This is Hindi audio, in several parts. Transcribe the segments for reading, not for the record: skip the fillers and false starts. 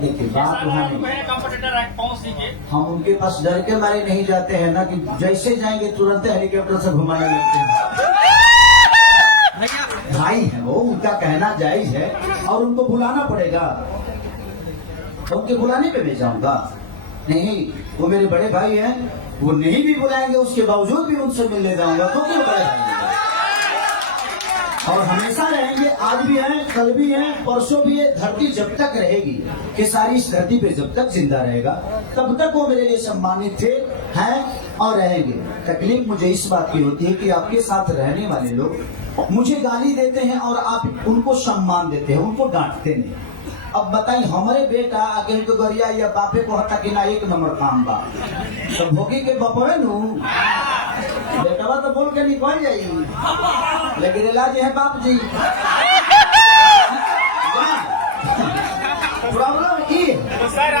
देखिए बात वहाँ नहीं, कंपटीटर है कौन सी के हम उनके पास डर के मारे नहीं जाते हैं ना, कि जैसे जाएंगे तुरंत हेलीकॉप्टर से घुमाने लगते हैं। भाई है वो, उनका कहना जायज है और उनको बुलाना पड़ेगा, तो उनके बुलाने पे मैं जाऊंगा नहीं। वो मेरे बड़े भाई हैं, वो नहीं भी बुलाएंगे उसके बावजूद भी उनसे मिलने जाऊंगा, तो क्यों बड़े भाई हैं। और हमेशा रहेंगे, आज भी हैं, कल भी हैं, परसों भी है। धरती जब तक रहेगी, कि सारी इस धरती पे जब तक जिंदा रहेगा, तब तक वो मेरे लिए सम्मानित थे, हैं और रहेंगे। तकलीफ मुझे इस बात की होती है कि आपके साथ रहने वाले लोग मुझे गाली देते हैं और आप उनको सम्मान देते हैं, उनको डांटते नहीं। अब बताइए, हमारे बेटा अकेले तो गरिया या बापे को हटा के ना एक नंबर काम बा, तो भोगी के बपवे नू बेटवा तो बोल के निकल जाई, लेकिन इलाज है बाप जी। प्रॉब्लम ये है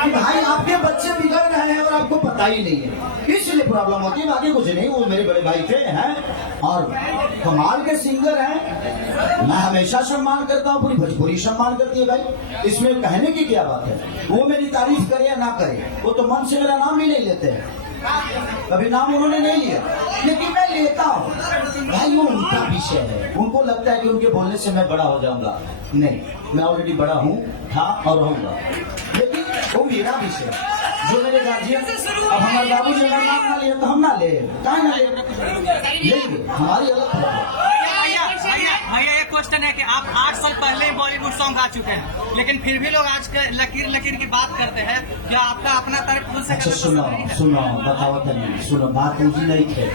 कि भाई आपके बच्चे बिगड़ रहे हैं और आपको पता ही नहीं है, इसलिए प्रॉब्लम होती है, बाकी कुछ नहीं। वो मेरे बड़े भाई थे हैं और कमाल के सिंगर हैं, मैं हमेशा सम्मान करता हूँ, पूरी भोजपुरी सम्मान करती है भाई, इसमें कहने की क्या बात है। वो मेरी तारीफ करे या ना करे, वो तो मन से मेरा नाम ही नहीं लेते हैं, कभी नाम उन्होंने नहीं लिया, लेकिन मैं लेता हूँ भाई, वो उनका विषय है। उनको लगता है कि उनके बोलने से मैं बड़ा हो जाऊंगा, नहीं, मैं ऑलरेडी बड़ा हूँ, था और रहूंगा, लेकिन वो मेरा विषय है। जो मेरे गार्जियन, अब हमारे बाबू जी अगर नाम ना लिए तो हम ना ले, कहाँ ना लेंगे, हमारी अलग है। भैया एक क्वेश्चन है कि आप 8 साल पहले बॉलीवुड सॉन्ग गा चुके हैं, लेकिन फिर भी लोग आज के लकीर लकीर की बात करते हैं, क्या आपका अपना तरफ खुद से अच्छा सुनो बताओ तनी, सुनो बात उजी नहीं थे।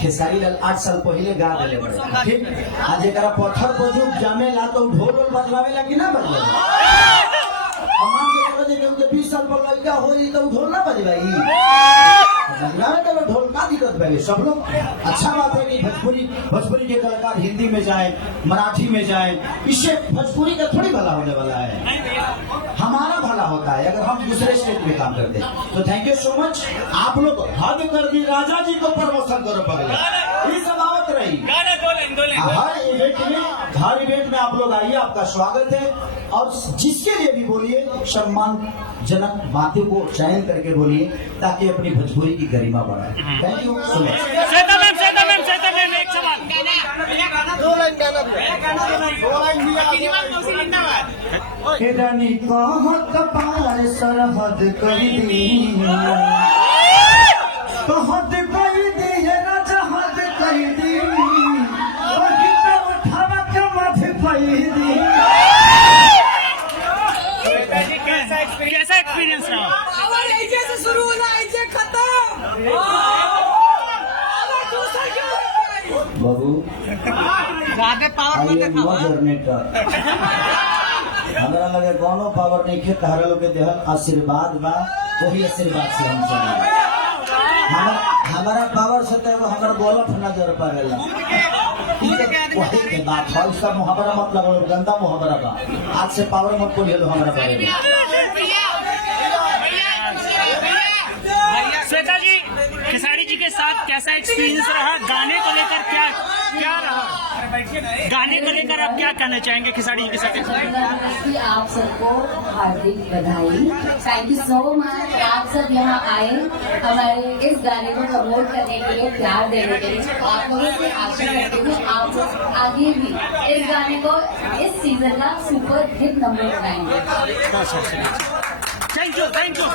खेसारी लाल 8 साल पहले गा दिले बड़े, ठीक। आज एक पत्थर पर जो जामे ला तो ढोल बजवावे ला कि ना बजवावे, मान के 20 साल पर लड़का हो तो ढोल ना बजवाई, तो ढोल का दिक्कत है। सब लोग अच्छा बात है कि भोजपुरी के कलाकार हिंदी में जाए, मराठी में जाए, इससे भोजपुरी का थोड़ी भला होने वाला है, हमारा भला होता है अगर हम दूसरे स्टेट में काम करते हैं। तो थैंक यू सो मच, आप लोग हद कर दी, राजा जी को प्रमोशन करो पहले, ये सब आवत रही हर इवेंट में आप लोग आइए, आपका स्वागत है। और जिसके लिए भी बोलिए, सम्मानजनक बातों को चयन करके बोलिए, ताकि अपनी भोजपुरी की गरिमा बढ़ाए। Thank you so much. पार सरहद कर दी, तो हद कर दी है ना, जहद कर दी, उठावा के माथे पाई दी। कैसा एक्सपीरियंस रहा? ऐसे से शुरू होना, ऐसे खत्म। बाबू जनरेटर हमारा लगे कोनो पावर नहीं खे, तहरा लोग के देहल आशीर्वाद बा, वही आशीर्वाद से हम चले। हमारा पावर से तो हमारा गोलफ नजर पड़ेला, वही के बात है। इसका मुहावरा मत लगो, गंदा मुहावरा बा, आज से पावर मत बोलिए लो हमारा बारे में। श्वेता जी, खेसारी जी के साथ कैसा एक्सपीरियंस रहा? गाने को लेकर क्या रहा? गाने को लेकर आप क्या कहना चाहेंगे खेसारी जी के साथ? आप सबको हार्दिक बधाई, थैंक यू सो मच। आप सब यहाँ आए हमारे इस गाने को प्रमोट करने के लिए, प्यार देने के लिए। आप लोगों से आशा करती हूँ आप लोग आगे भी इस गाने को इस सीजन का सुपर हिट नंबर बनाएंगे। Thank you.